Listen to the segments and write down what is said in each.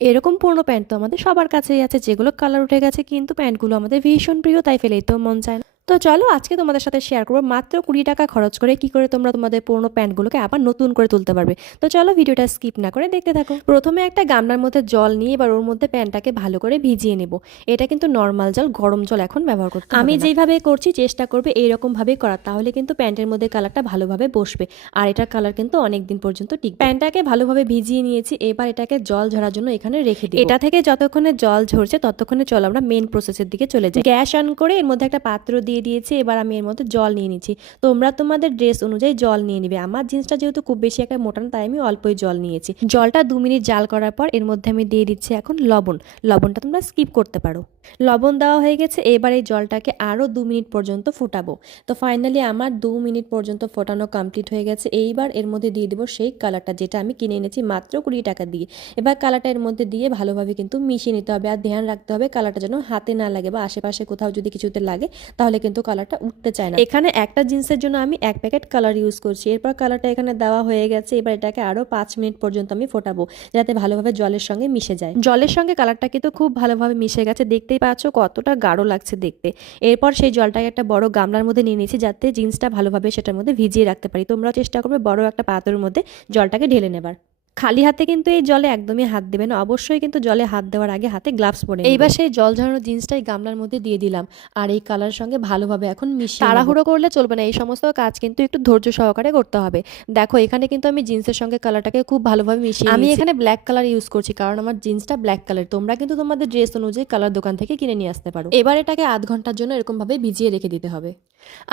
এরকম পুরনো প্যান্ট তো আমাদের সবার কাছেই আছে, যেগুলো কালার উঠে গেছে, কিন্তু প্যান্টগুলো আমাদের ভীষণ প্রিয়, তাই ফেলেই তো মন চায় না। তো চলো আজকে তোমাদের সাথে শেয়ার করবো মাত্র 20 টাকা খরচ করে কি করে তোমরা তোমাদের পুরনো প্যান্টগুলোকে আবার নতুন করে তুলতে পারবে। তো চলো ভিডিওটা স্কিপ না করে দেখতে থাকো। প্রথমে একটা গামলার মধ্যে জল নিয়ে এবার ওর মধ্যে প্যান্টটাকে ভালো করে ভিজিয়ে নেব। এটা কিন্তু নর্মাল জল, গরম জল এখন ব্যবহার করতে হবে না। আমি যেইভাবে করছি চেষ্টা করবে এইরকম ভাবেই করার, তাহলে কিন্তু প্যান্টের মধ্যে কালারটা ভালোভাবে বসবে আর এটার কালার কিন্তু অনেক দিন পর্যন্ত টিকবে। প্যান্টটাকে ভালোভাবে ভিজিয়ে নিয়েছি, এবার এটাকে জল ঝরার জন্য এখানে রেখে দিই। এটা থেকে যতক্ষণে জল ঝরছে ততক্ষণে চলো আমরা মেন প্রসেসের দিকে চলে যাই। গ্যাস অন করে এর মধ্যে একটা পাত্র দিয়ে দিয়েছি, এবার আমি এর মধ্যে জল নিয়ে নিচ্ছি। তোমরা তোমাদের ড্রেস অনুযায়ী জল নিয়ে নিবে। আমার জিনিসটা যেহেতু খুব বেশি একটা মোটা না, তাই আমি অল্পই জল নিয়েছি। জলটা 2 মিনিট জাল করার পর এর মধ্যে আমি দিয়ে দিচ্ছি এখন লবণ। লবণটা তোমরা স্কিপ করতে পারো। লবণ দেওয়া হয়ে গেছে, এবার এই জলটাকে আরও 2 মিনিট পর্যন্ত ফুটাবো। তো ফাইনালি আমার 2 মিনিট পর্যন্ত ফোটানো কমপ্লিট হয়ে গেছে। এইবার এর মধ্যে দিয়ে দেবো সেই কালারটা, যেটা আমি কিনে এনেছি মাত্র 20 টাকা দিয়ে। এবার কালারটা এর মধ্যে দিয়ে ভালোভাবে কিন্তু মিশিয়ে নিতে হবে, আর ধ্যান রাখতে হবে কালারটা যেন হাতে না লাগে বা আশেপাশে কোথাও যদি কিছুতে লাগে তাহলে কিন্তু কালারটা উঠতে চায় না। এখানে একটা জিন্সের জন্য আমি 1 প্যাকেট কালার ইউজ করছি। এরপর কালারটা এখানে দেওয়া হয়ে গেছে, এবার এটাকে আরও 5 মিনিট পর্যন্ত আমি ফোটাবো, যাতে ভালোভাবে জলের সঙ্গে মিশে যায়। জলের সঙ্গে কালারটা কিন্তু খুব ভালোভাবে মিশে গেছে, দেখতেই পাচ্ছ কতটা গাঢ় লাগছে দেখতে। এরপর সেই জলটাকে একটা বড় গামলার মধ্যে নিয়ে নিয়েছি, যাতে জিন্সটা ভালোভাবে সেটার মধ্যে ভিজিয়ে রাখতে পারি। তোমরাও চেষ্টা করবে বড় একটা পাত্রের মধ্যে জলটাকে ঢেলে নেবার। খালি হাতে কিন্তু এই জলে একদমই হাত দেবে না, অবশ্যই কিন্তু জলে হাত দেওয়ার আগে হাতে গ্লাভস পরে। এইবার সেই জল ঝরানো জিন্সটাই গামলার মধ্যে দিয়ে দিলাম, আর এই কালার সঙ্গে ভালোভাবে এখন মিশিয়ে তাড়াহুড়ো করলে চলবে না, এই সমস্ত কাজ কিন্তু একটু ধৈর্য সহকারে করতে হবে। দেখো এখানে কিন্তু আমি জিন্সের সঙ্গে কালারটাকে খুব ভালোভাবে মিশিয়ে আমি এখানে ব্ল্যাক কালার ইউজ করছি, কারণ আমার জিন্সটা ব্ল্যাক কালার। তোমরা কিন্তু তোমাদের ড্রেস অনুযায়ী কালার দোকান থেকে কিনে নিয়ে আসতে পারো। এবার এটাকে আধ ঘন্টার জন্য এরকম ভাবে ভিজিয়ে রেখে দিতে হবে।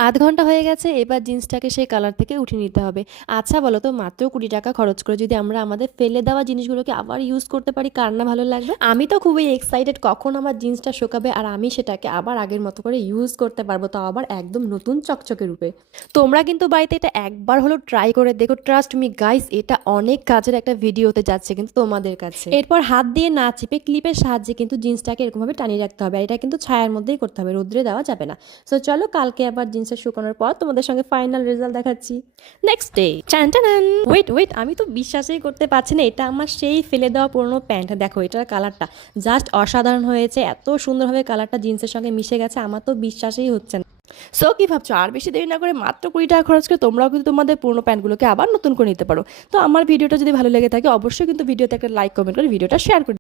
আধ ঘন্টা হয়ে গেছে, এবার জিন্সটাকে সেই কালার থেকে উঠিয়ে নিতে হবে। আচ্ছা বলো তো, মাত্র 20 টাকা খরচ করে যদি আমরা আমাদের ফেলে দেওয়া জিনিসগুলোকে আবার ইউজ করতে পারি, কার না ভালো লাগবে? আমি তো খুবই এক্সাইটেড কখন আমার জিন্সটা শুকাবে আর আমি সেটাকে আবার আগের মতো করে ইউজ করতে পারবো, তাও আবার একদম নতুন চকচকে রূপে। তোমরা কিন্তু বাড়িতে এটা একবার হলো ট্রাই করে দেখো, ট্রাস্ট মি গাইস, এটা অনেক কাজের একটা ভিডিও হতে যাচ্ছে কিন্তু তোমাদের কাছে। এরপর হাত দিয়ে না চিপে ক্লিপের সাহায্যে কিন্তু জিন্সটাকে এরকমভাবে টানিয়ে রাখতে হবে, আর এটা কিন্তু ছায়ার মধ্যেই করতে হবে, রোদ্রে দেওয়া যাবে না। সো চলো কালকে আবার জিন্সটা শুকানোর পর তোমাদের সঙ্গে ফাইনাল রেজাল্ট দেখাচ্ছি। নেক্সট ডে, ওয়েট, আমি তো বিশ্বাসই করতে পারছি না, এটা আমার সেই ফেলে দেওয়া পুরনো প্যান্ট। দেখো এটার কালারটা জাস্ট অসাধারণ হয়েছে, এত সুন্দরভাবে কালারটা জিন্সের সঙ্গে মিশে গেছে, আমার তো বিশ্বাসই হচ্ছে না। সো কি ভাবছো, আর বেশি দেরি না করে মাত্র 20 টাকা খরচ করে তোমরাও কিন্তু তোমাদের পুরনো প্যান্টগুলোকে আবার নতুন করে নিতে পারো। তো আমার ভিডিওটা যদি ভালো লেগে থাকে অবশ্যই কিন্তু ভিডিওতে একটা লাইক কমেন্ট করে ভিডিওটা শেয়ার করে